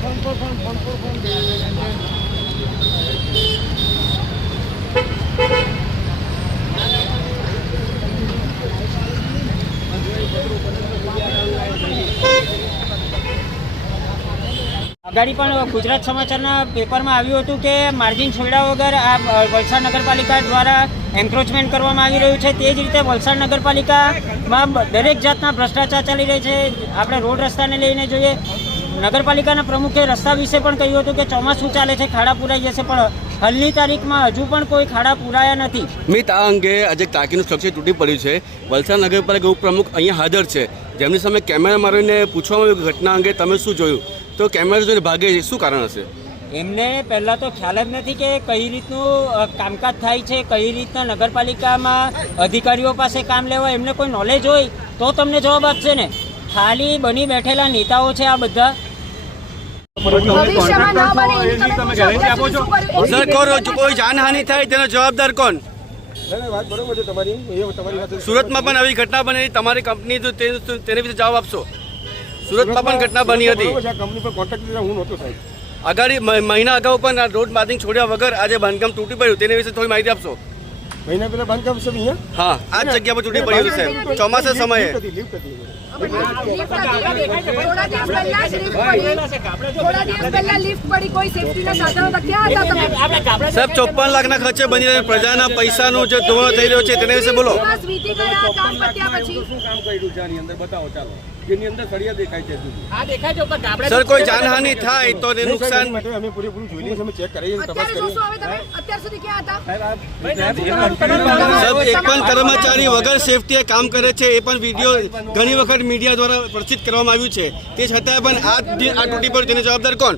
અગાડી પણ ગુજરાત સમાચારના પેપરમાં આવ્યું હતું કે માર્જિન છોડ્યા વગર આ વલસાડ નગરપાલિકા દ્વારા એન્ક્રોચમેન્ટ કરવામાં આવી રહ્યું છે. તે જ રીતે વલસાડ નગરપાલિકામાં દરેક જાતના ભ્રષ્ટાચાર ચાલી રહી છે. આપણે રોડ રસ્તાને લઈને જોઈએ, નગરપાલિકાના પ્રમુખે રસ્તા વિશે પણ કહ્યું હતું કે ચોમાસું ચાલે છે, ખાડા પૂરાઈ જશે, પણ હાલની તારીખમાં હજુ પણ કોઈ ખાડા પૂરાયા નથી. મિત, આ અંગે આજે ટાંકીનું સ્ટ્રક્ચર તૂટી પડ્યું છે. વલસાડ નગરપાલિકા ઉપપ્રમુખ અહીંયા હાજર છે, જેમની સામે કેમેરા મારીને પૂછવામાં આવ્યું કે ઘટના અંગે તમે શું જોયું, તો કેમેરા જોઈને ભાગે શું કારણ હશે? એમને પહેલાં તો ખ્યાલ જ નથી કે કઈ રીતનું કામકાજ થાય છે, કઈ રીતના નગરપાલિકામાં અધિકારીઓ પાસે કામ લેવા, એમને કોઈ નોલેજ હોય તો તમને જવાબ આપશે ને. ખાલી બની બેઠેલા નેતાઓ છે આ બધા. સર, કોઈ જાનહાનિ થાય તેનો જવાબદાર કોણ? સુરતમાં પણ આવી ઘટના બની, તમારી કંપની તેની વિશે જવાબ આપશો? સુરતમાં પણ ઘટના બની હતી. અગાડી મહિના અગાઉ પણ રોડ માર્જિંગ છોડ્યા વગર આજે બાંધકામ તૂટી પડ્યું, તેની વિશે થોડી માહિતી આપશો? મહિના પહેલા બાંધકામ છે અહીંયા? હા, આ જ જગ્યા પર તૂટી પડ્યું છે ચોમાસા સમયે. સાહેબ, 54 લાખના ખર્ચે બની પ્રજાના પૈસાનો જે ધોવાણો થઈ રહ્યો છે તેના વિશે બોલો. સર, કોઈ જાનહાનિ થાય તો નુકસાન અમે પૂરેપૂરું જોઈ લઈએ, અમે ચેક કરીએ, તપાસ કરીએ. સાહેબ, એક પણ કર્મચારી વગર સેફટીએ કામ કરે છે, એ પણ વિડીયો ઘણી વખત મીડિયા દ્વારા પ્રસિદ્ધ કરવામાં આવ્યું છે, તે છતાં પણ આ તૂટી પડ્યું, તેનો જવાબદાર કોણ?